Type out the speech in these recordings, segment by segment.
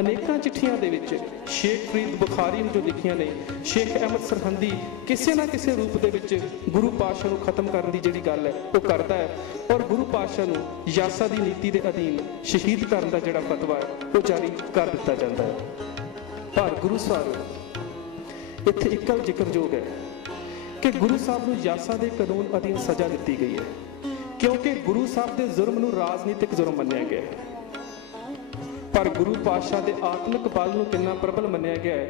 ਅਨੇਕਾਂ ਚਿੱਠੀਆਂ ਦੇ ਵਿੱਚ ਸ਼ੇਖ ਫਰੀਦ ਬੁਖਾਰੀ ਨੂੰ ਜੋ ਲਿਖੀਆਂ ਨੇ, ਸ਼ੇਖ ਅਹਿਮਦ ਸਰਹੰਦੀ ਕਿਸੇ ਨਾ ਕਿਸੇ ਰੂਪ ਦੇ ਵਿੱਚ ਗੁਰੂ ਪਾਤਸ਼ਾਹ ਨੂੰ ਖਤਮ ਕਰਨ ਦੀ ਜਿਹੜੀ ਗੱਲ ਹੈ, ਉਹ ਕਰਦਾ ਹੈ। ਔਰ ਗੁਰੂ ਪਾਤਸ਼ਾਹ ਨੂੰ ਯਾਸਾ ਦੀ ਨੀਤੀ ਦੇ ਅਧੀਨ ਸ਼ਹੀਦ ਕਰਨ ਦਾ ਜਿਹੜਾ ਫਤਵਾ ਹੈ, ਉਹ ਜਾਰੀ ਕਰ ਦਿੱਤਾ ਜਾਂਦਾ ਹੈ। ਪਰ ਗੁਰੂ ਸਾਹਿਬ, ਇੱਥੇ ਇੱਕ ਜ਼ਿਕਰਯੋਗ ਹੈ ਕਿ ਗੁਰੂ ਸਾਹਿਬ ਨੂੰ ਯਾਸਾ ਦੇ ਕਾਨੂੰਨ ਅਧੀਨ ਸਜ਼ਾ ਦਿੱਤੀ ਗਈ ਹੈ। ਕਿਉਂਕਿ ਗੁਰੂ ਸਾਹਿਬ ਦੇ ਜ਼ੁਰਮ ਨੂੰ ਰਾਜਨੀਤਿਕ ਜ਼ੁਰਮ ਮੰਨਿਆ ਗਿਆ ਹੈ। ਪਰ ਗੁਰੂ ਪਾਤਸ਼ਾਹ ਦੇ ਆਤਮਿਕ ਬਲ ਨੂੰ ਕਿੰਨਾ ਪ੍ਰਬਲ ਮੰਨਿਆ ਗਿਆ ਹੈ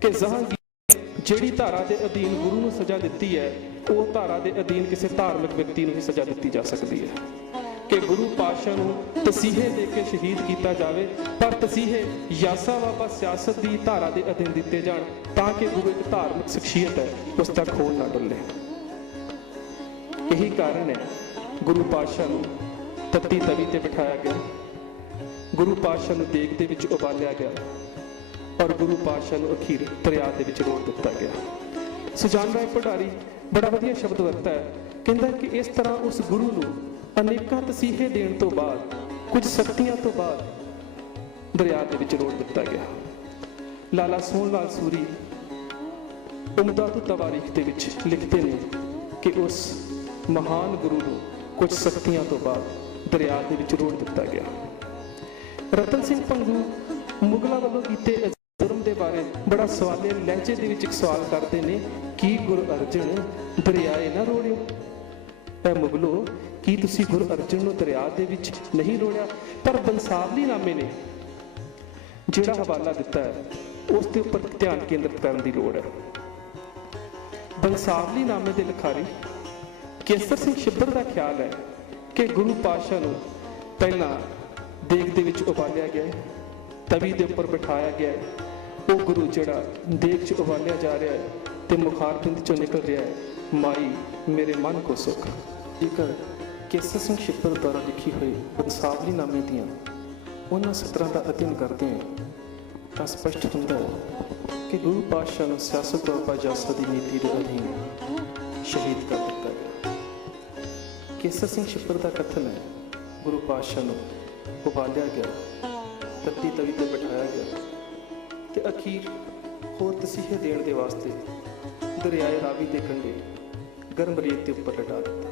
ਕਿ ਜਹਾਂਗੀਰ ਜਿਹੜੀ ਧਾਰਾ ਦੇ ਅਧੀਨ ਗੁਰੂ ਨੂੰ ਸਜ਼ਾ ਦਿੱਤੀ ਹੈ, ਉਹ ਧਾਰਾ ਦੇ ਅਧੀਨ ਕਿਸੇ ਧਾਰਮਿਕ ਵਿਅਕਤੀ ਨੂੰ ਵੀ ਸਜ਼ਾ ਦਿੱਤੀ ਜਾ ਸਕਦੀ ਹੈ। ਕਿ ਗੁਰੂ ਪਾਤਸ਼ਾਹ ਨੂੰ ਤਸੀਹੇ ਦੇ ਕੇ ਸ਼ਹੀਦ ਕੀਤਾ ਜਾਵੇ, ਪਰ ਤਸੀਹੇ ਯਾਸਾ ਵਾਪਾ ਸਿਆਸਤ ਦੀ ਧਾਰਾ ਦੇ ਅਧੀਨ ਦਿੱਤੇ ਜਾਣ ਤਾਂ ਕਿ ਗੁਰੂ ਇੱਕ ਧਾਰਮਿਕ ਸ਼ਖਸੀਅਤ ਹੈ, ਉਸ ਦਾ ਖੋਲ ਨਾ ਡੁੱਲੇ। ਇਹੀ ਕਾਰਨ ਹੈ, ਗੁਰੂ ਪਾਤਸ਼ਾਹ ਨੂੰ ਤੱਤੀ ਤਵੀ ਤੇ ਬਿਠਾਇਆ ਗਿਆ। ਗੁਰੂ ਪਾਤਸ਼ਾਹ ਨੂੰ ਦੇਗ ਦੇ ਵਿੱਚ ਉਬਾਲਿਆ ਗਿਆ ਔਰ ਗੁਰੂ ਪਾਤਸ਼ਾਹ ਨੂੰ ਅਖੀਰ ਦਰਿਆ ਦੇ ਵਿੱਚ ਰੋੜ ਦਿੱਤਾ ਗਿਆ। ਸੁਜਾਨ ਰਾਏ ਭੰਡਾਰੀ ਬੜਾ ਵਧੀਆ ਸ਼ਬਦ ਵਰਤਾ ਹੈ। ਕਹਿੰਦਾ ਕਿ ਇਸ ਤਰ੍ਹਾਂ ਉਸ ਗੁਰੂ ਨੂੰ ਅਨੇਕਾਂ ਤਸੀਹੇ ਦੇਣ ਤੋਂ ਬਾਅਦ, ਕੁਝ ਸ਼ਕਤੀਆਂ ਤੋਂ ਬਾਅਦ ਦਰਿਆ ਦੇ ਵਿੱਚ ਰੋੜ ਦਿੱਤਾ ਗਿਆ। ਲਾਲਾ ਸੋਹਣ ਲਾਲ ਸੂਰੀ ਉਮਦਾਤੂ ਤਵਾਰੀਖ ਦੇ ਵਿੱਚ ਲਿਖਦੇ ਨੇ ਕਿ ਉਸ ਮਹਾਨ ਗੁਰੂ ਨੂੰ ਕੁਝ ਸ਼ਕਤੀਆਂ ਤੋਂ ਬਾਅਦ ਦਰਿਆ ਦੇ ਵਿੱਚ ਰੋੜ ਦਿੱਤਾ ਗਿਆ। ਰਤਨ ਸਿੰਘ ਪੰਗੂ, ਮੁਗਲਾਂ ਵੱਲੋਂ ਕੀਤੇ ਇਸ ਦੇ ਬਾਰੇ ਬੜਾ ਸਵਾਲੇ ਲਹਿਜੇ ਦੇ ਵਿੱਚ ਇੱਕ ਸਵਾਲ ਕਰਦੇ ਨੇ, ਕੀ ਗੁਰੂ ਅਰਜਨ ਦਰਿਆਏ ਨਾ ਰੋੜਿਓ? ਐ ਮੁਗਲੋ, ਕੀ ਤੁਸੀਂ ਗੁਰੂ ਅਰਜਨ ਨੂੰ ਦਰਿਆ ਦੇ ਵਿੱਚ ਨਹੀਂ ਰੋੜਿਆ? ਪਰ ਬੰਸਾਵਲੀ ਨਾਮੇ ਨੇ, ਜਿਹੜਾ ਹਵਾਲਾ ਦਿੱਤਾ ਹੈ, ਉਸ ਦੇ ਉੱਪਰ ਧਿਆਨ ਕੇਂਦਰਿਤ ਕਰਨ ਦੀ ਲੋੜ ਹੈ। ਬੰਸਾਵਲੀ ਨਾਮੇ ਦੇ ਲਿਖਾਰੀ ਕੇਸਰ ਸਿੰਘ ਛਿੱਬਰ ਦਾ ਖਿਆਲ ਹੈ ਕਿ ਗੁਰੂ ਪਾਤਸ਼ਾਹ ਨੂੰ ਪਹਿਲਾਂ ਦੇਗ ਦੇ ਵਿੱਚ ਉਬਾਲਿਆ ਗਿਆ ਤਵੀ ਦੇ ਉੱਪਰ ਬਿਠਾਇਆ ਗਿਆ ਉਹ ਗੁਰੂ ਜਿਹੜਾ ਦੇਗ 'ਚ ਉਬਾਲਿਆ ਜਾ ਰਿਹਾ ਹੈ ਤੇ ਮੁਖਾਰਪਿੰਦ 'ਚੋਂ ਨਿਕਲ ਰਿਹਾ ਹੈ। ਮਾਈ, ਮੇਰੇ ਮਨ ਕੋ ਸੁਖ। ਜੇਕਰ ਕੇਸਰ ਸਿੰਘ ਛਿੱਬਰ ਦੁਆਰਾ ਲਿਖੀ ਹੋਈ ਬੰਸਾਵਲੀ ਨਾਮੇ ਦੀਆਂ ਉਹਨਾਂ ਸਤਰਾਂ ਦਾ ਅਧਿਐਨ ਕਰਦੇ ਹਾਂ, ਤਾਂ ਸਪਸ਼ਟ ਹੁੰਦਾ ਹੈ ਕਿ ਗੁਰੂ ਪਾਤਸ਼ਾਹ ਨੂੰ ਸਿਆਸਤ ਤੋਂ ਪਾਜਾਸਾ ਦੀ ਨੀਤੀ ਦੇ ਅਧੀਨ ਸ਼ਹੀਦ ਕਰ ਦਿੱਤਾ ਗਿਆ। ਕੇਸਰ ਸਿੰਘ ਛਿੱਪਰ ਦਾ ਕਥਨ ਹੈ, ਗੁਰੂ ਪਾਤਸ਼ਾਹ ਨੂੰ ਉਬਾਲਿਆ ਗਿਆ, ਤੱਤੀ ਤਵੀ ਤੇ ਬਿਠਾਇਆ ਗਿਆ ਤੇ ਅਖੀਰ ਹੋਰ ਤਸੀਹੇ ਦੇਣ ਦੇ ਵਾਸਤੇ ਦਰਿਆਏ ਰਾਵੀ ਦੇ ਕੰਢੇ ਗਰਮ ਰੇਤ ਦੇ ਉੱਪਰ ਲਟਾ ਦਿੱਤਾ।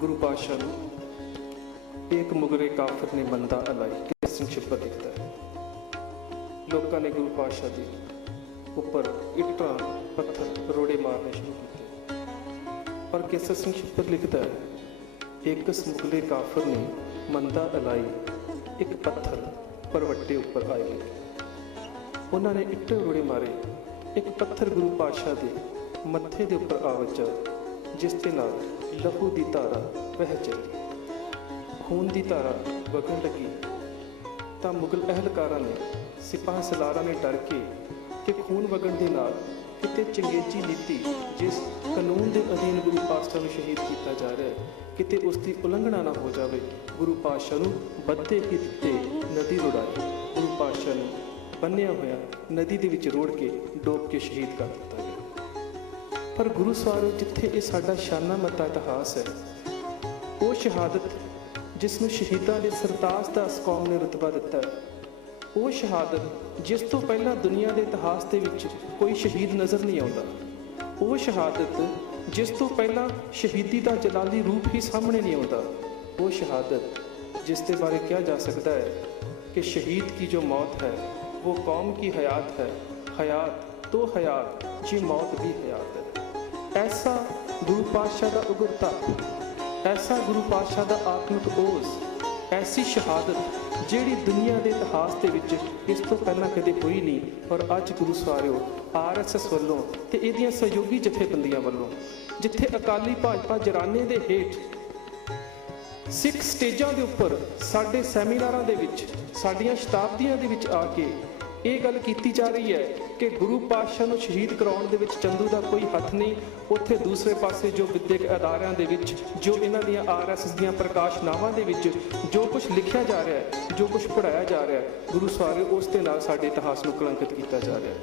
ਗੁਰੂ ਪਾਤਸ਼ਾਹ ਨੂੰ ਇੱਕ ਮੁਗਰੇ ਕਾਫਰ ਨੇ ਮੰਦਾ ਅਲਾਈ ਕੇਸਰ ਸਿੰਘ ਛਿੱਪਰ ਲਿਖਦਾ ਹੈ ਲੋਕਾਂ ਨੇ ਗੁਰੂ ਪਾਤਸ਼ਾਹ ਦੇ ਉੱਪਰ ਇੱਟਾਂ, ਪੱਥਰ, ਰੋੜੇ ਮਾਰਨੇ ਸ਼ੁਰੂ ਕੀਤੇ। ਪਰ ਕੇਸਰ ਸਿੰਘ ਛਿੱਪਰ ਲਿਖਦਾ ਹੈ? ਇੱਕ ਸਮੁਗਲੇ ਕਾਫਰ ਨੇ ਮੰਦਾ ਅਲਾਈ ਇੱਕ ਪੱਥਰ ਪਰਵੱਟੇ ਉੱਪਰ ਆਏ। ਉਹਨਾਂ ਨੇ ਇੱਟੇ ਰੋੜੇ ਮਾਰੇ। ਇੱਕ ਪੱਥਰ ਗੁਰੂ ਪਾਤਸ਼ਾਹ ਦੇ ਮੱਥੇ ਦੇ ਉੱਪਰ ਆ ਵੱਜਾ, ਜਿਸ ਦੇ ਨਾਲ ਲਹੂ ਦੀ ਧਾਰਾ ਵਹਿ ਚੱਲੀ। ਖੂਨ ਦੀ ਧਾਰਾ ਵਗਣ ਲੱਗੀ। ਤਾਂ ਮੁਗਲ ਅਹਿਲਕਾਰਾਂ ਨੇ ਸਿਪਾਹ ਸਲਾਰਾਂ ਨੇ ਡਰ ਕੇ ਕਿ ਖੂਨ ਵਗਣ ਦੇ ਨਾਲ ਕਿਤੇ ਚੰਗੇਜੀ ਨੀਤੀ, ਜਿਸ ਕਾਨੂੰਨ ਦੇ ਅਧੀਨ ਗੁਰੂ ਪਾਤਸ਼ਾਹ ਨੂੰ ਸ਼ਹੀਦ ਕੀਤਾ ਜਾ ਰਿਹਾ ਹੈ, ਕਿਤੇ ਉਸ ਦੀ ਉਲੰਘਣਾ ਨਾ ਹੋ ਜਾਵੇ। ਗੁਰੂ ਪਾਤਸ਼ਾਹ ਨੂੰ ਬੱਦੇ ਹੀ ਦਿੱਤੇ ਨਦੀ ਰੁੜਾਈ। ਗੁਰੂ ਪਾਤਸ਼ਾਹ ਨੂੰ ਬੰਨਿਆ ਹੋਇਆ ਨਦੀ ਦੇ ਵਿੱਚ ਰੋੜ ਕੇ ਡੋਬ ਕੇ ਸ਼ਹੀਦ ਕਰ ਦਿੱਤਾ ਗਿਆ। ਪਰ ਗੁਰੂ ਸਾਹਿਬ ਜਿੱਥੇ ਇਹ ਸਾਡਾ ਸ਼ਾਨਾ ਮਤਾ ਇਤਿਹਾਸ ਹੈ, ਉਹ ਸ਼ਹਾਦਤ ਜਿਸ ਨੂੰ ਸ਼ਹੀਦਾਂ ਦੇ ਸਰਤਾਜ ਦਾ ਕੌਮ ਨੇ ਰਤਬਾ ਦਿੱਤਾ ਹੈ ਉਹ ਸ਼ਹਾਦਤ ਜਿਸ ਤੋਂ ਪਹਿਲਾਂ ਦੁਨੀਆ ਦੇ ਇਤਿਹਾਸ ਦੇ ਵਿੱਚ ਕੋਈ ਸ਼ਹੀਦ ਨਜ਼ਰ ਨਹੀਂ ਆਉਂਦਾ ਉਹ ਸ਼ਹਾਦਤ ਜਿਸ ਤੋਂ ਪਹਿਲਾਂ ਸ਼ਹੀਦੀ ਦਾ ਜਲਾਲੀ ਰੂਪ ਹੀ ਸਾਹਮਣੇ ਨਹੀਂ ਆਉਂਦਾ ਉਹ ਸ਼ਹਾਦਤ ਜਿਸ ਦੇ ਬਾਰੇ ਕਿਹਾ ਜਾ ਸਕਦਾ ਹੈ ਕਿ ਸ਼ਹੀਦ की जो मौत है वो कौम की हयात है हयात तो हयात जी मौत भी हयात है ऐसा गुरु पातशाह ਦਾ ਉਗਰਤਾ ਐਸਾ ਗੁਰੂ ਪਾਤਸ਼ਾਹ ਦਾ ਆਤਮਿਕ ਓਜ਼ ਐਸੀ ਸ਼ਹਾਦਤ ਜਿਹੜੀ ਦੁਨੀਆ ਦੇ ਇਤਿਹਾਸ ਦੇ ਵਿੱਚ ਇਸ ਤੋਂ ਪਹਿਲਾਂ ਕਦੇ ਹੋਈ ਨਹੀਂ ਔਰ ਅੱਜ ਗੁਰੂ ਸਵਾਰਿਓ ਆਰਐਸਐਸ ਵੱਲੋਂ ਤੇ ਇਹਦੀਆਂ ਸਹਿਯੋਗੀ ਜਥੇਬੰਦੀਆਂ ਵੱਲੋਂ, ਜਿੱਥੇ ਅਕਾਲੀ ਭਾਜਪਾ ਜਰਾਨੇ ਦੇ ਹੇਠ ਸਿੱਖ ਸਟੇਜਾਂ ਦੇ ਉੱਪਰ ਸਾਡੇ ਸੈਮੀਨਾਰਾਂ ਦੇ ਵਿੱਚ, ਸਾਡੀਆਂ ਸ਼ਤਾਬਦੀਆਂ ਦੇ ਵਿੱਚ ਆ ਕੇ ਇਹ ਗੱਲ ਕੀਤੀ ਜਾ ਰਹੀ ਹੈ ਕਿ ਗੁਰੂ ਪਾਤਸ਼ਾਹ ਨੂੰ ਸ਼ਹੀਦ ਕਰਾਉਣ ਦੇ ਵਿੱਚ ਚੰਦੂ ਦਾ ਕੋਈ ਹੱਥ ਨਹੀਂ, ਉੱਥੇ ਦੂਸਰੇ ਪਾਸੇ ਜੋ ਵਿਦਿਅਕ ਅਦਾਰਿਆਂ ਦੇ ਵਿੱਚ, ਜੋ ਇਹਨਾਂ ਦੀਆਂ ਆਰਐਸਐਸ ਦੀਆਂ ਪ੍ਰਕਾਸ਼ਨਾਵਾਂ ਦੇ ਵਿੱਚ ਜੋ ਕੁਝ ਲਿਖਿਆ ਜਾ ਰਿਹਾ ਹੈ, ਜੋ ਕੁਝ ਪੜਾਇਆ ਜਾ ਰਿਹਾ ਹੈ, ਗੁਰੂ ਸਵਾਰੇ ਉਸ ਦੇ ਨਾਲ ਸਾਡੇ ਇਤਿਹਾਸ ਨੂੰ ਕਲੰਕਿਤ ਕੀਤਾ ਜਾ ਰਿਹਾ ਹੈ।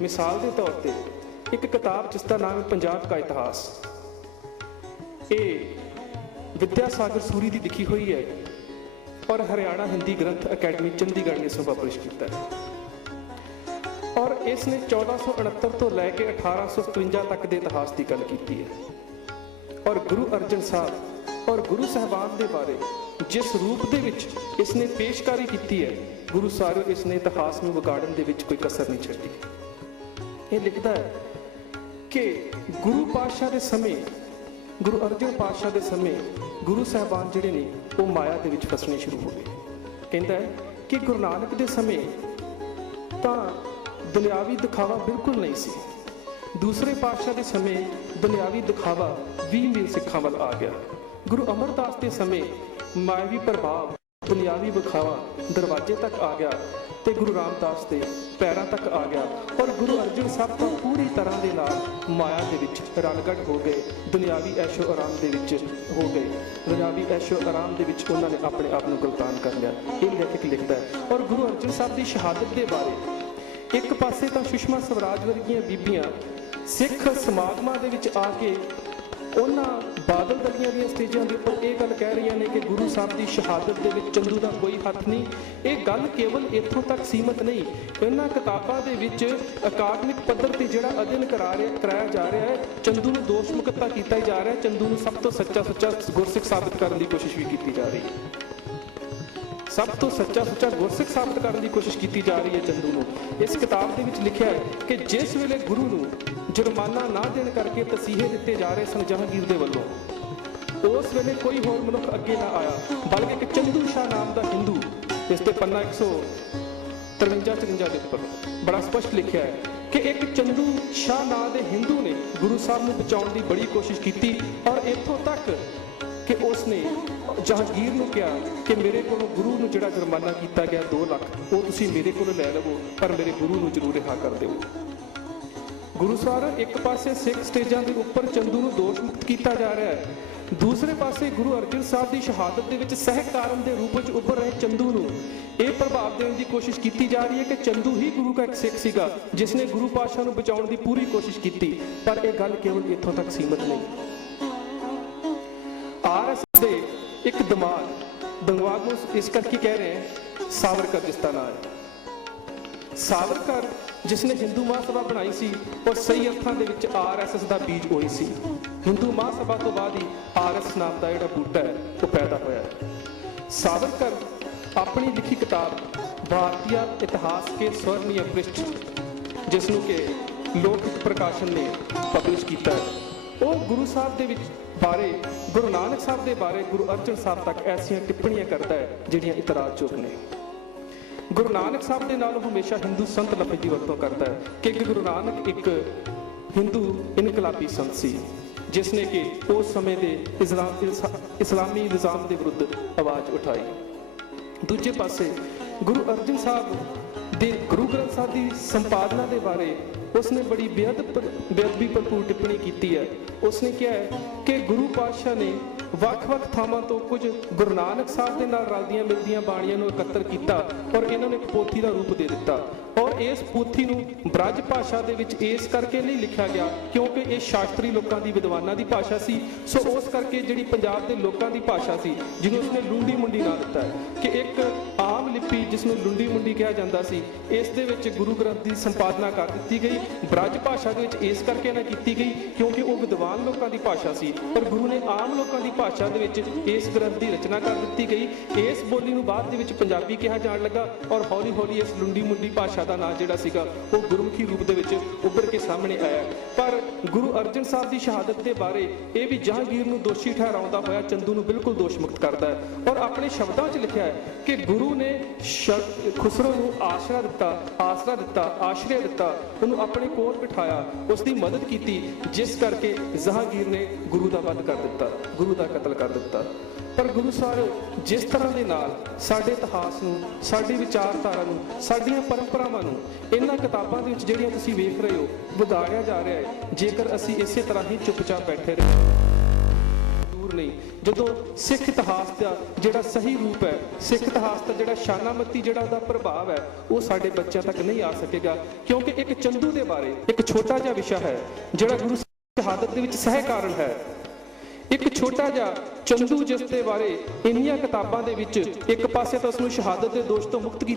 ਮਿਸਾਲ ਦੇ ਤੌਰ ਤੇ, ਇੱਕ ਕਿਤਾਬ ਜਿਸ ਦਾ ਨਾਮ ਹੈ ਪੰਜਾਬ ਦਾ ਇਤਿਹਾਸ। ਇਹ ਵਿਦਿਆ ਸਾਗਰ ਸੂਰੀ ਦੀ ਲਿਖੀ ਹੋਈ ਹੈ ਔਰ ਹਰਿਆਣਾ ਹਿੰਦੀ ਗ੍ਰੰਥ ਅਕੈਡਮੀ ਚੰਡੀਗੜ੍ਹ ਨੇ ਇਸ ਨੂੰ ਪਬਲਿਸ਼ ਕੀਤਾ ਹੈ। ਔਰ ਇਸ ਨੇ 1469 ਤੋਂ ਲੈ ਕੇ 1857 ਤੱਕ ਦੇ ਇਤਿਹਾਸ ਦੀ ਗੱਲ ਕੀਤੀ ਹੈ। ਔਰ ਗੁਰੂ ਅਰਜਨ ਸਾਹਿਬ ਔਰ ਗੁਰੂ ਸਾਹਿਬਾਨ ਦੇ ਬਾਰੇ ਜਿਸ ਰੂਪ ਦੇ ਵਿੱਚ ਇਸ ਨੇ ਪੇਸ਼ਕਾਰੀ ਕੀਤੀ ਹੈ, ਗੁਰੂ ਸਾਹਿਬ ਇਸ ਨੇ ਇਤਿਹਾਸ ਨੂੰ ਵਿਗਾੜਨ ਦੇ ਵਿੱਚ ਕੋਈ ਕਸਰ ਨਹੀਂ ਛੱਡੀ। ਇਹ ਲਿਖਦਾ ਹੈ ਕਿ ਗੁਰੂ ਪਾਤਸ਼ਾਹ ਦੇ ਸਮੇਂ, ਗੁਰੂ ਅਰਜਨ ਪਾਤਸ਼ਾਹ ਦੇ ਸਮੇਂ ਗੁਰੂ ਸਾਹਿਬਾਨ ਜਿਹੜੇ ਨੇ, ਉਹ ਮਾਇਆ ਦੇ ਵਿੱਚ ਫਸਣੇ ਸ਼ੁਰੂ ਹੋ ਗਏ। ਕਹਿੰਦਾ ਹੈ ਕਿ ਗੁਰੂ ਨਾਨਕ ਦੇ ਸਮੇਂ ਤਾਂ ਦੁਨਿਆਵੀ ਦਿਖਾਵਾ ਬਿਲਕੁਲ ਨਹੀਂ ਸੀ। ਦੂਸਰੇ ਪਾਤਸ਼ਾਹ ਦੇ ਸਮੇਂ ਦੁਨਿਆਵੀ ਦਿਖਾਵਾ 20 ਮੀਲ ਸਿੱਖਾਂ ਵੱਲ ਆ ਗਿਆ। ਗੁਰੂ ਅਮਰਦਾਸ ਦੇ ਸਮੇਂ ਮਾਇਆਵੀ ਪ੍ਰਭਾਵ ਦੁਨਿਆਵੀ ਵਿਖਾਵਾ ਦਰਵਾਜ਼ੇ ਤੱਕ ਆ ਗਿਆ ਤੇ ਗੁਰੂ ਰਾਮਦਾਸ ਦੇ ਪੈਰਾਂ ਤੱਕ ਆ ਗਿਆ ਔਰ ਗੁਰੂ ਅਰਜਨ ਸਾਹਿਬ ਤਾਂ ਪੂਰੀ ਤਰ੍ਹਾਂ ਦੇ ਨਾਲ ਮਾਇਆ ਦੇ ਵਿੱਚ ਰਲਗੜ ਹੋ ਗਏ। ਦੁਨਿਆਵੀ ਐਸ਼ੋ ਆਰਾਮ ਦੇ ਵਿੱਚ ਹੋ ਗਏ। ਦੁਨਿਆਵੀ ਐਸ਼ੋ ਆਰਾਮ ਦੇ ਵਿੱਚ ਉਹਨਾਂ ਨੇ ਆਪਣੇ ਆਪ ਨੂੰ ਗੁਲਤਾਨ ਕਰ ਲਿਆ। ਇਹ ਲੇਖਕ ਲਿਖਦਾ ਹੈ। ਔਰ ਗੁਰੂ ਅਰਜਨ ਸਾਹਿਬ ਦੀ ਸ਼ਹਾਦਤ ਦੇ ਬਾਰੇ ਇੱਕ ਪਾਸੇ ਤਾਂ ਸੁਸ਼ਮਾ ਸਵਰਾਜ ਵਰਗੀਆਂ ਬੀਬੀਆਂ ਸਿੱਖ ਸਮਾਗਮਾਂ ਦੇ ਵਿੱਚ ਆ ਕੇ ਉਹਨਾਂ ਬਾਦਲ ਦਲੀਆਂ ਦੀਆਂ ਸਟੇਜਾਂ ਦੇ ਉੱਪਰ ਇਹ ਗੱਲ ਕਹਿ ਰਹੀਆਂ ਨੇ ਕਿ ਗੁਰੂ ਸਾਹਿਬ ਦੀ ਸ਼ਹਾਦਤ ਦੇ ਵਿੱਚ ਚੰਦੂ ਦਾ ਕੋਈ ਹੱਥ ਨਹੀਂ। ਇਹ ਗੱਲ ਕੇਵਲ ਇੱਥੋਂ ਤੱਕ ਸੀਮਤ ਨਹੀਂ, ਇਹਨਾਂ ਕਿਤਾਬਾਂ ਦੇ ਵਿੱਚ ਅਕਾਦਮਿਕ ਪੱਧਰ ਤੇ ਜਿਹੜਾ ਅਧਿਐਨ ਕਰਾ ਰਿਹਾ, ਕਰਾਇਆ ਜਾ ਰਿਹਾ ਹੈ, ਚੰਦੂ ਨੂੰ ਦੋਸ਼ ਮੁਕੱਤਾ ਕੀਤਾ ਜਾ ਰਿਹਾ ਹੈ, ਚੰਦੂ ਨੂੰ ਸਭ ਤੋਂ ਸੱਚਾ ਸੁੱਚਾ ਗੁਰਸਿੱਖ ਸਾਬਤ ਕਰਨ ਦੀ ਕੋਸ਼ਿਸ਼ ਵੀ ਕੀਤੀ ਜਾ ਰਹੀ ਹੈ। ਸਭ ਤੋਂ ਸੱਚਾ ਸੁੱਚਾ ਗੁਰਸਿੱਖ ਸਾਬਤ ਕਰਨ ਦੀ ਕੋਸ਼ਿਸ਼ ਕੀਤੀ ਜਾ ਰਹੀ ਹੈ ਚੰਦੂ ਨੂੰ। ਇਸ ਕਿਤਾਬ ਦੇ ਵਿੱਚ ਲਿਖਿਆ ਹੈ ਕਿ ਜਿਸ ਵੇਲੇ ਗੁਰੂ ਨੂੰ ਜੁਰਮਾਨਾ ਨਾ ਦੇਣ ਕਰਕੇ ਤਸੀਹੇ ਦਿੱਤੇ ਜਾ ਰਹੇ ਸਨ ਜਹਾਂਗੀਰ ਦੇ ਵੱਲੋਂ, ਉਸ ਵੇਲੇ ਕੋਈ ਹੋਰ ਮਨੁੱਖ ਅੱਗੇ ਨਾ ਆਇਆ, ਬਲਕਿ ਇੱਕ ਚੰਦੂ ਸ਼ਾਹ ਨਾਮ ਦਾ ਹਿੰਦੂ, ਇਸ ਤੇ ਪੰਨਾ 153 54 ਦੇ ਉੱਪਰ ਬੜਾ ਸਪਸ਼ਟ ਲਿਖਿਆ ਹੈ ਕਿ ਇੱਕ ਚੰਦੂ ਸ਼ਾਹ ਨਾਂ ਦੇ ਹਿੰਦੂ ਨੇ ਗੁਰੂ ਸਾਹਿਬ ਨੂੰ ਬਚਾਉਣ ਦੀ ਬੜੀ ਕੋਸ਼ਿਸ਼ ਕੀਤੀ ਔਰ ਇੱਥੋਂ ਤੱਕ ਕਿ ਉਸ ਨੇ ਜਹਾਂਗੀਰ ਨੂੰ ਕਿਹਾ ਕਿ ਮੇਰੇ ਕੋਲੋਂ ਗੁਰੂ ਨੂੰ ਜਿਹੜਾ ਜੁਰਮਾਨਾ ਕੀਤਾ ਗਿਆ 2 ਲੱਖ, ਉਹ ਤੁਸੀਂ ਮੇਰੇ ਕੋਲੋਂ ਲੈ ਲਵੋ, ਪਰ ਮੇਰੇ ਗੁਰੂ ਨੂੰ ਜ਼ਰੂਰ ਰਿਹਾ ਕਰ ਦਿਓ। ਗੁਰੂ ਸਾਹਿਬ ਇੱਕ ਪਾਸੇ ਸਿੱਖ ਸਟੇਜਾਂ ਦੇ ਉੱਪਰ ਚੰਦੂ ਨੂੰ ਦੋਸ਼ ਮੁਕਤ ਕੀਤਾ ਜਾ ਰਿਹਾ ਹੈ, ਦੂਸਰੇ ਪਾਸੇ ਗੁਰੂ ਅਰਜਨ ਸਾਹਿਬ ਦੀ ਸ਼ਹਾਦਤ ਦੇ ਵਿੱਚ ਸਹਿਕਾਰਨ ਦੇ ਰੂਪ ਵਿੱਚ ਉੱਭਰ ਰਹੇ ਚੰਦੂ ਨੂੰ ਇਹ ਪ੍ਰਭਾਵ ਦੇਣ ਦੀ ਕੋਸ਼ਿਸ਼ ਕੀਤੀ ਜਾ ਰਹੀ ਹੈ ਕਿ ਚੰਦੂ ਹੀ ਗੁਰੂ ਦਾ ਇੱਕ ਸਿੱਖ ਸੀਗਾ ਜਿਸ ਨੇ ਗੁਰੂ ਪਾਤਸ਼ਾਹ ਨੂੰ ਬਚਾਉਣ ਦੀ ਪੂਰੀ ਕੋਸ਼ਿਸ਼ ਕੀਤੀ, ਪਰ ਇਹ ਗੱਲ ਕੇਵਲ ਇੱਥੋਂ ਤੱਕ ਸੀਮਤ ਨਹੀਂ। ਆਰਐਸ ਦੇ ਇੱਕ ਦਿਮਾਗ ਦਿਮਾਗ ਨੂੰ ਇਸ ਕਰਕੇ ਕਹਿ ਰਹੇ ਹਾਂ? ਸਾਵਰਕਰ ਜਿਸ ਦਾ ਨਾਮ ਹੈ ਸਾਵਰਕਰ ਜਿਸ ਨੇ ਹਿੰਦੂ ਮਹਾਸਭਾ ਬਣਾਈ ਸੀ, ਉਹ ਸਹੀ ਅਰਥਾਂ ਦੇ ਵਿੱਚ ਆਰਐਸਐਸ ਦਾ ਬੀਜ ਹੋਈ ਸੀ। ਹਿੰਦੂ ਮਹਾਸਭਾ ਤੋਂ ਬਾਅਦ ਹੀ ਆਰਐਸ ਨਾਮ ਦਾ ਜਿਹੜਾ ਬੂਟਾ ਹੈ, ਉਹ ਪੈਦਾ ਹੋਇਆ ਸਾਵਰਕਰ ਆਪਣੀ ਲਿਖੀ ਕਿਤਾਬ ਭਾਰਤੀय ਇਤਿਹਾਸ ਕੇ ਸਵਰਨੀय ਪ੍ਰਿਸ਼ਠ ਜਿਸ ਨੂੰ ਕਿ ਲੋਕ ਪ੍ਰਕਾਸ਼ਨ ਨੇ ਪਬਲਿਸ਼ ਕੀਤਾ ਹੈ। ਉਹ ਗੁਰੂ ਸਾਹਿਬ ਦੇ ਵਿੱਚ ਬਾਰੇ, ਗੁਰੂ ਨਾਨਕ ਸਾਹਿਬ ਦੇ ਬਾਰੇ ਗੁਰੂ ਅਰਜਨ ਸਾਹਿਬ ਤੱਕ ਐਸੀਆਂ ਟਿੱਪਣੀਆਂ ਕਰਦਾ ਹੈ, ਜਿਹੜੀਆਂ ਇਤਰਾਜ਼ਯੋਗ ਨੇ। ਗੁਰੂ ਨਾਨਕ ਸਾਹਿਬ ਦੇ ਨਾਲ ਉਹ ਹਮੇਸ਼ਾ ਹਿੰਦੂ ਸੰਤ ਲਫ਼ਜ਼ ਦੀ ਵਰਤੋਂ ਕਰਦਾ ਹੈ ਕਿ ਗੁਰੂ ਨਾਨਕ ਇੱਕ ਹਿੰਦੂ ਇਨਕਲਾਬੀ ਸੰਤ ਸੀ ਜਿਸ ਨੇ ਕਿ ਉਸ ਸਮੇਂ ਦੇ ਇਸਲਾਮ ਇਸਲਾਮੀ ਨਿਜ਼ਾਮ ਦੇ ਵਿਰੁੱਧ ਆਵਾਜ਼ ਉਠਾਈ। ਦੂਜੇ ਪਾਸੇ ਗੁਰੂ ਅਰਜਨ ਸਾਹਿਬ ਦੇ ਗੁਰੂ ਗ੍ਰੰਥ ਸਾਹਿਬ ਦੀ ਸੰਪਾਦਨਾ ਦੇ ਬਾਰੇ ਉਸਨੇ ਬੜੀ ਬੇਅਦ ਬੇਅਦਬੀ ਭਰਪੂਰ ਟਿੱਪਣੀ ਕੀਤੀ ਹੈ। ਉਸਨੇ ਕਿਹਾ ਹੈ ਕਿ ਗੁਰੂ ਪਾਤਸ਼ਾਹ ਨੇ ਵੱਖ-ਵੱਖ ਥਾਵਾਂ ਤੋਂ ਕੁਝ ਗੁਰੂ ਨਾਨਕ ਸਾਹਿਬ ਦੇ ਨਾਲ ਰਲਦੀਆਂ ਮਿਲਦੀਆਂ ਬਾਣੀਆਂ ਨੂੰ ਇਕੱਤਰ ਕੀਤਾ ਔਰ ਇਹਨਾਂ ਨੇ ਪੋਥੀ ਦਾ ਰੂਪ ਦੇ ਦਿੱਤਾ। ਔਰ ਇਸ ਪੋਥੀ ਨੂੰ ਬ੍ਰਜ ਭਾਸ਼ਾ ਦੇ ਵਿੱਚ ਇਸ ਕਰਕੇ ਨਹੀਂ ਲਿਖਿਆ ਗਿਆ ਕਿਉਂਕਿ ਇਹ ਸ਼ਾਸਤਰੀ ਲੋਕਾਂ ਦੀ, ਵਿਦਵਾਨਾਂ ਦੀ ਭਾਸ਼ਾ ਸੀ। ਸੋ ਉਸ ਕਰਕੇ ਜਿਹੜੀ ਪੰਜਾਬ ਦੇ ਲੋਕਾਂ ਦੀ ਭਾਸ਼ਾ ਸੀ, ਜਿਹਨੂੰ ਉਸਨੇ ਲੁੰਡੀ ਮੁੰਡੀ ਨਾਂ ਦਿੱਤਾ ਹੈ, ਕਿ ਇੱਕ ਆਮ ਲਿਪੀ ਜਿਸ ਨੂੰ ਲੁੰਡੀ ਮੁੰਡੀ ਕਿਹਾ ਜਾਂਦਾ ਸੀ, ਇਸ ਦੇ ਵਿੱਚ ਗੁਰੂ ਗ੍ਰੰਥ ਦੀ ਸੰਪਾਦਨਾ ਕਰ ਦਿੱਤੀ ਗਈ, ਬ੍ਰਜ ਭਾਸ਼ਾ ਦੇ ਵਿੱਚ ਇਸ ਕਰਕੇ ਨਾ ਕੀਤੀ ਗਈ ਕਿਉਂਕਿ ਉਹ ਵਿਦਵਾਨ ਲੋਕਾਂ ਦੀ ਭਾਸ਼ਾ ਸੀ। ਪਰ ਗੁਰੂ ਨੇ ਆਮ ਲੋਕਾਂ ਦੀ ਭਾਸ਼ਾ ਦੇ ਵਿੱਚ ਇਸ ਗ੍ਰੰਥ ਦੀ ਰਚਨਾ ਕਰ ਦਿੱਤੀ ਗਈ। ਇਸ ਬੋਲੀ ਨੂੰ ਬਾਅਦ ਦੇ ਵਿੱਚ ਪੰਜਾਬੀ ਕਿਹਾ ਜਾਣ ਲੱਗਾ ਔਰ ਹੌਲੀ ਹੌਲੀ ਇਸ ਲੁੰਡੀ ਮੁੰਡੀ ਭਾਸ਼ਾ ਦਾ ਨਾਂ ਜਿਹੜਾ ਸੀਗਾ, ਉਹ ਗੁਰਮੁਖੀ ਰੂਪ ਦੇ ਵਿੱਚ ਉੱਭਰ ਕੇ ਸਾਹਮਣੇ ਆਇਆ। ਪਰ ਗੁਰੂ ਅਰਜਨ ਸਾਹਿਬ ਦੀ ਸ਼ਹਾਦਤ ਦੇ ਬਾਰੇ ਇਹ ਵੀ ਜਹਾਂਗੀਰ ਨੂੰ ਦੋਸ਼ੀ ਠਹਿਰਾਉਂਦਾ ਹੋਇਆ ਚੰਦੂ ਨੂੰ ਬਿਲਕੁਲ ਦੋਸ਼ ਮੁਕਤ ਕਰਦਾ ਹੈ। ਔਰ ਆਪਣੇ ਸ਼ਬਦਾਂ 'ਚ ਲਿਖਿਆ ਹੈ ਕਿ ਗੁਰੂ ਨੇ ਖੁਸਰੋ ਨੂੰ ਆਸਰਾ ਦਿੱਤਾ ਆਸਰਾ ਦਿੱਤਾ ਆਸ਼ਰय ਦਿੱਤਾ, ਉਹਨੂੰ ਆਪਣੇ ਕੋਲ ਬਿਠਾਇਆ ਉਸ ਦੀ ਮਦਦ ਕੀਤੀ, ਜਿਸ ਕਰਕੇ ਜਹਾਂਗੀਰ ਨੇ ਗੁਰੂ ਦਾ ਵੱਧ ਕਰ ਦਿੱਤਾ, ਗੁਰੂ ਦਾ ਕਤਲ ਕਰ ਦਿੱਤਾ। ਪਰ ਗੁਰੂ ਸਾਹਿਬ, ਜਿਸ ਤਰ੍ਹਾਂ ਦੇ ਨਾਲ ਸਾਡੇ ਇਤਿਹਾਸ ਨੂੰ, ਸਾਡੀ ਵਿਚਾਰਧਾਰਾ ਨੂੰ, ਸਾਡੀਆਂ ਪਰੰਪਰਾਵਾਂ ਨੂੰ ਇਹਨਾਂ ਕਿਤਾਬਾਂ ਦੇ ਵਿੱਚ ਜਿਹੜੀਆਂ ਤੁਸੀਂ ਵੇਖ ਰਹੇ ਹੋ, ਵਿਗਾੜਿਆ ਜਾ ਰਿਹਾ ਹੈ। ਜੇਕਰ ਅਸੀਂ ਇਸੇ ਤਰ੍ਹਾਂ ਹੀ ਚੁੱਪਚਾਪ ਬੈਠੇ ਰਹੇ ਦੂਰ ਨਹੀਂ। ਜਦੋਂ ਸਿੱਖ ਇਤਿਹਾਸ ਦਾ ਜਿਹੜਾ ਸਹੀ ਰੂਪ ਹੈ, ਸਿੱਖ ਇਤਿਹਾਸ ਦਾ ਜਿਹੜਾ ਸ਼ਾਨਾਮਤੀ ਜਿਹੜਾ ਉਹਦਾ ਪ੍ਰਭਾਵ ਹੈ, ਉਹ ਸਾਡੇ ਬੱਚਿਆਂ ਤੱਕ ਨਹੀਂ ਆ ਸਕੇਗਾ। ਕਿਉਂਕਿ ਇੱਕ ਚੰਦੂ ਦੇ ਬਾਰੇ, ਇੱਕ ਛੋਟਾ ਜਿਹਾ ਵਿਸ਼ਾ ਹੈ, ਜਿਹੜਾ ਗੁਰੂ ਸ਼ਹਾਦਤ ਦੇ ਵਿੱਚ ਸਹਿ ਕਾਰਨ ਹੈ। ਇੱਕ ਛੋਟਾ ਜਿਹਾ ਚੰਦੂ ਜਿਸ ਦੇ ਬਾਰੇ ਇੰਨੀਆਂ ਕਿਤਾਬਾਂ ਦੇ ਵਿੱਚ ਇੱਕ ਪਾਸੇ ਤਾਂ ਉਸ ਨੂੰ ਸ਼ਹਾਦਤ ਦੇ ਦੋਸ਼ ਤੋਂ ਮੁਕਤ ਕੀਤਾ